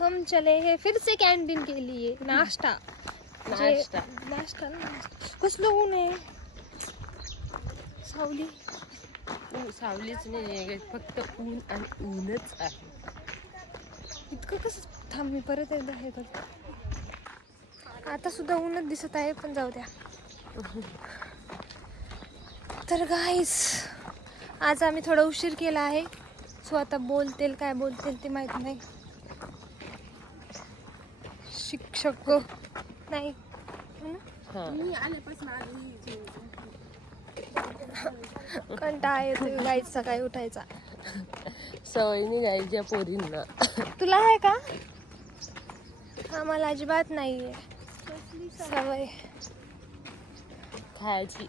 हम चले हैं फिर से कैंटीन के लिए नाश्ता नाश्ता नाश्ता कसलं ऊन आहे सावली सावलीच नाही फक्त ऊन आणि ऊनच आहे. इतकं कसं थांब मी परत एकदा हे करतो. आता सुद्धा ऊनच दिसत आहे पण जाऊ द्या. तर गाईस आज आम्ही थोडा उशीर केला आहे. सो आता बोलतील काय बोलतील ते माहित नाही. शिक्षक नाही कंटाळा येतो गाईच सकाळी उठायचा. सवय नाही जायच्या पोरींना. तुला आहे का? आम्हाला अजिबात नाहीये सवय खायची.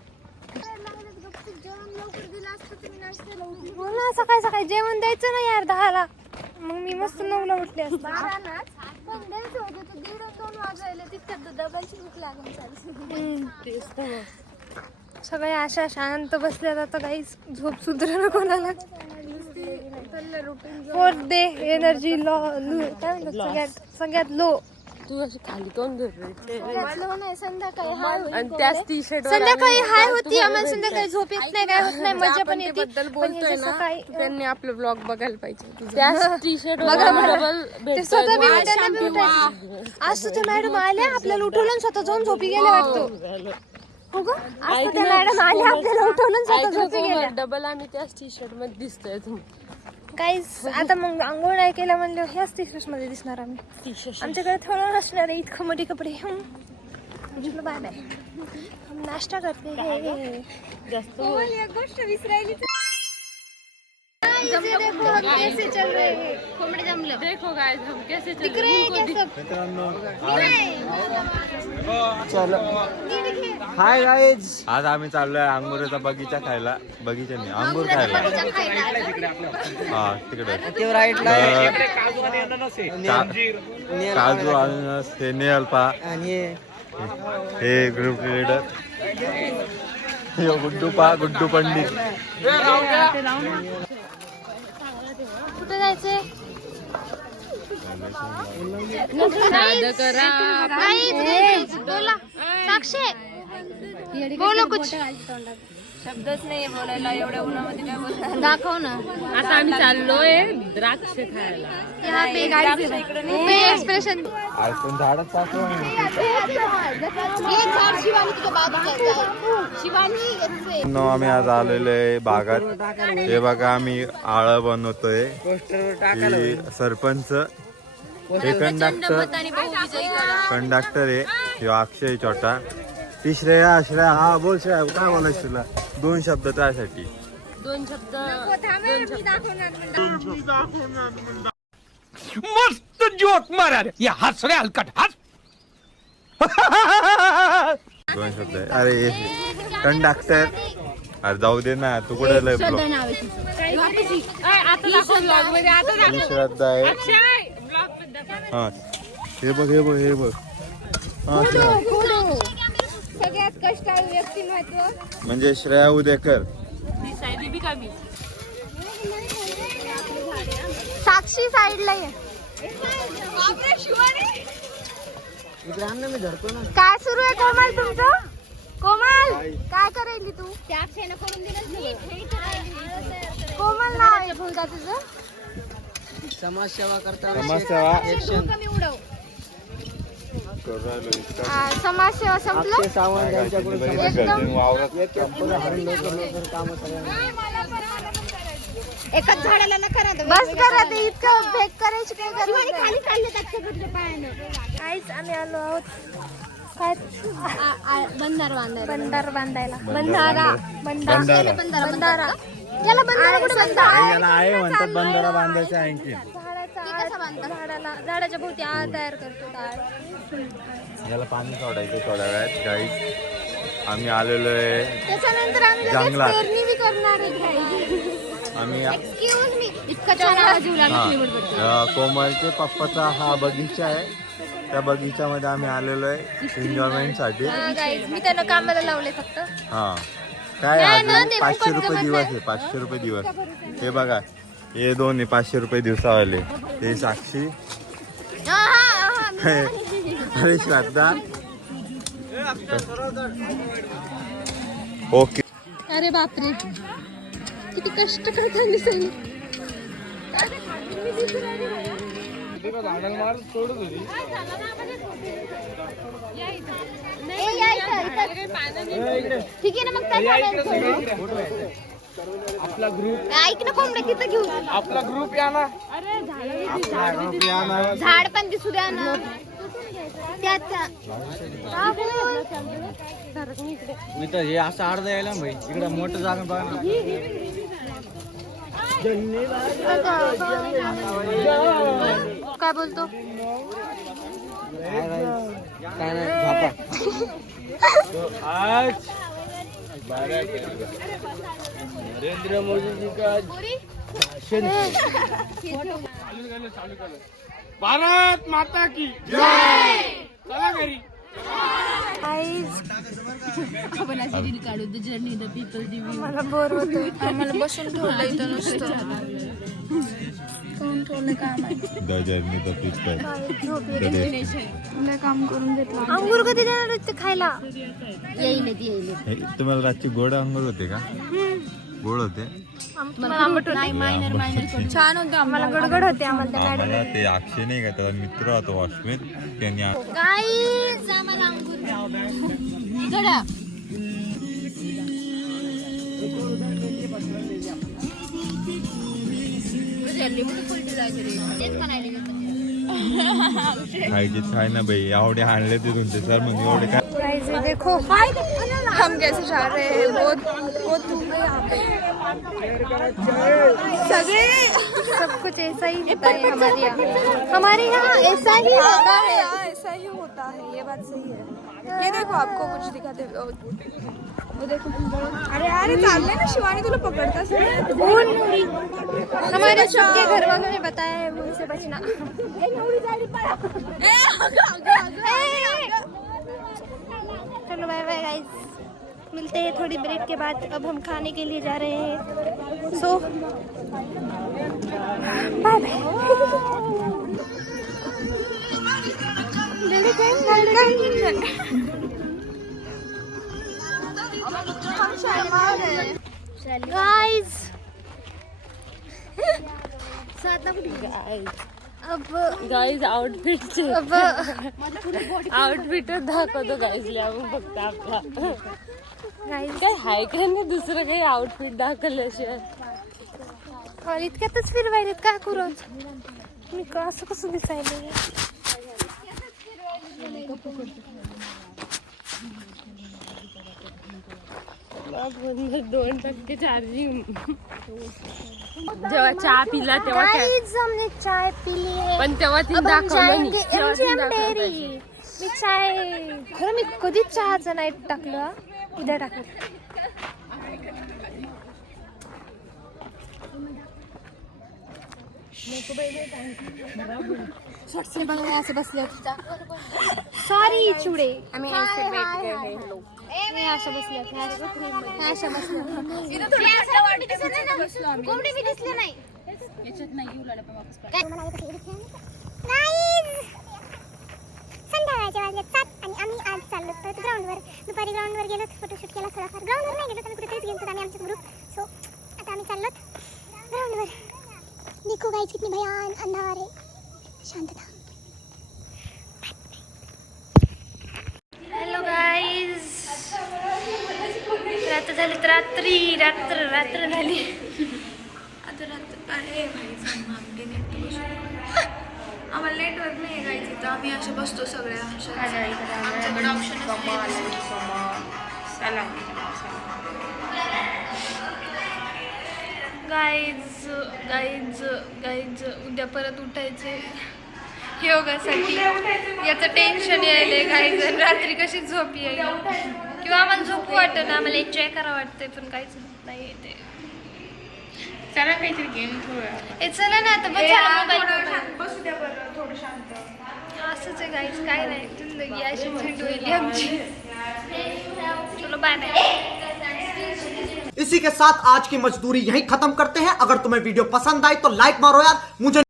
मला सकाळी सकाळी जेवण द्यायचं ना यार 10ला. मग मी मस्त 9ला उठले असते. सगळे अशा शांत बसल्यात आता काहीच झोप सुधर ना कोणाला. 4th डे एनर्जी लो काय म्हणतात सगळ्यात लो. तू अशी खाली कोण नाही संध्याकाळी हाय आणि त्याच टी शर्ट संध्याकाळी हाय होती. आम्हाला संध्याकाळी झोप येत नाही काय होत नाही मजा पण येते. बद्दल बोलतोय ना सकाळी त्यांनी आपलं ब्लॉग बघायला पाहिजे. त्याच टी शर्ट ते स्वतः बी त्यांना बी उठायचं. आज तुझ्या मॅडम आल्या आपल्याला उठवलं आणि स्वतः जाऊन झोपी गेले वाटतं. हो ग आज त्या मॅडम आल्या आपल्याला उठवलं आणि स्वतः झोपी गेल्या. डबल आम्ही त्याच टी शर्ट मध्ये दिसतोय. तुम्ही गाईस आता मग आंघोळ नाही केलं म्हणलं ह्याच टी शर्ट मध्ये दिसणार आम्ही. आमच्याकडे थोडं नसणार आहे इतकं मोठे कपडे. बाय बाय नाश्ता करते. जास्त गोष्ट विसरायली. कैसे चल रहे हैं कोंबडे जमलं. देखो गाइस हम कैसे चल दिख रहे हैं क्या सब? हाय गाईज, आज आम्ही चाललोय अंगुराचा बगीचा खायला. बगीचा नाही अंगूर खायला. हा तिकडे काजू अननस हे नेलपा हे ग्रुप लीडर गुड्डू पंडित. कुठे जायचंय? बोला साक्षी बोलो कुछ. शब्दच नाही बोलायला एवढ्या उन्हामध्ये. काय बोलणार दाखव ना. आता आम्ही चाललोय द्राक्ष खायला. यहाँ पे गाइस एक्सप्रेशन आयफोन झाडच आम्ही आज आलेलो आहे बागात. हे बघा आम्ही आळं बनवतोय. सरपंच हे कंडक्टर आहे. हे अक्षय छोटा. ती श्रेया हा बोल श्रेया काय बोलायचं तुला? 2 शब्द त्यासाठी. 2 शब्द मस्त जोक मारा रे या हस रे हलकट हस. 2 शब्द आहे. अरे कंडक्टर अरे जाऊ दे ना तू कुठे लय श्रद्धा आहे. हा हे बघ हा सगळ्यात कष्टाळू व्यक्तिमत्व म्हणजे श्रेया उदेकर. साक्षी साईडला ये. काय सुरू आहे कोमल तुमचं? कोमल काय करायली तू? कोमल नाव आहे भुलगा तुझं? समाजसेवा समाजसेवा संपलं. एकाच झाडाला नका ना बस करा. ते इतकं भेट करायची काय गरज नाही. काहीच आम्ही आलो आहोत काय बंधार बांधायला. बंधारा याला बंधारा कुठे म्हणतात बंधारा बांधायचा आणखी. झाडाच्या भोवती आळ तयार करतो. याला पाणी सोडायचं थोड्या वेळात. गाईस आम्ही आलेलो आहे त्याच्यानंतर आम्ही जंगलात. पेरणी बी करणार आहे. आम्ही इतकं छान. कोमलचे पप्पाचा हा बगीचा आहे. त्या बगीच्यामध्ये आम्ही आलेलो आहे एन्जॉयमेंट साठी. मी त्यांना कामाला लावले फक्त. हा काय आज 500 रुपये दिवस आहे. 500 रुपये दिवस. हे बघा हे 2 500 रुपये दिवसावाले. हे साक्षी अरे श्रद्धा ओके. अरे बापरे किती कष्ट करताना सनी. ठीक आहे ना मग आपला ग्रुप ऐक ना कोंबड्या तिथं घेऊ. आपला ग्रुप या ना. झाड पण दिसू द्या ना त्याचा. मी तर हे असं अर्ध यायला भाई इकडे मोठं जागा बघा ना. काय बोलतो काय नाही झापा. आज नरेंद्र मोदी जी का भाषण. चालू कर. भारत माता की जय. चला घरी. मला बोर होतोय. आम्हाला बसून ठेवलं इथं नुसतं. कोण ठेवलं काम काम करून घेतलं. अंगूर कधी देणार होते खायला. तुम्हाला रातची गोड अंगूर होते का. गोड होते छान होते. आम्हाला गडगड होते. आम्हाला ते अक्षय नाही का त्याचा मित्र होतो अश्विन त्यांनी गाईज आम्हाला अंगूर गडा. खायची खाय ना भाई एवढे आणले ते तुमचे सर म्हणजे एवढे काय. देखो हम कैसे जा रहे हैं. बहुत धूप है यहाँ पे. सगे सब कुछ ऐसा ही होता है हमारे यहाँ ऐसा ही होता है. ऐसा ही होता है. ये बात सही है. ये देखो आपको कुछ दिखाते वो देखो. अरे अरे चाल ना शिवानी तुला पकड़ता हमारे सबके घर वालों ने बताया है उनसे बचना. चलो बाय बाय गाइस. मिलते हैं थोड़ी ब्रेक के बाद. अब हम खाने के लिए जा रहे हैं. So bye bye. गाइस अब गाईज आउटफिट अब आउटफिट दाखवतो गाईजला आपण फक्त आपला. गाइस काय हाय का नाही दुसरं काही आउटफिट दाखवल्याशिवाय. और इतक्यातच फिरवायलेत काय करू. मी असं कसं दिसायला. म्हणजे 2% चार्जिंग. जेव्हा चहा पिला तेव्हा गाइस हमने चाय पी ली है. पण तेव्हा ती अब हम दाखवलं जाएंगे MGM डेअरी. मी चाय खरं मी कधीच चहाचं नाही टाकलं हा. उद्या टाकलं. असं बसले. सॉरी चुडे. आम्ही असं बसले. अशा बसल्या. कोंबडी बी दिसले नाही. संध्याकाळचे वाजले 7 आणि आम्ही आज चाललो तर ग्राउंडवर. दुपारी ग्राउंडवर गेलो, फोटोशूट केला थोडाफार. ग्राउंडवर नाही गेलो तर कुठेतरीच गेलो आम्ही आमचा ग्रुप. सो आता आम्ही चाललो ग्राउंडवर. देखो गाइस कितनी भयान अंधार है. शांतता. Hello guys. रात्र झाली तर रात्र झाली. आता रात्र आहे. आम्हाला नेटवर्क नाही आहे गाईज इथं. आम्ही अशा बसतो सगळ्या. आमच्याकडे ऑप्शन गाईज उद्या परत उठायचे योगासाठी. याचं टेन्शन यायलंय गाईज. रात्री कशी झोप येईल किंवा आम्हाला झोप वाटत ना. आम्हाला एन्जॉय करावं वाटतंय पण काहीच होत नाही ते. चला काहीतरी गेम ए चला ना आता बसू द्या बरं थोडं शांत. असंच आहे गाईज. काय नाही जिंदगी अशी झेंड होईल आमची. चलो बाय बाय. इसी के साथ आज की मजदूरी यहीं खत्म करते हैं. अगर तुम्हें वीडियो पसंद आई तो लाइक मारो यार. मुझे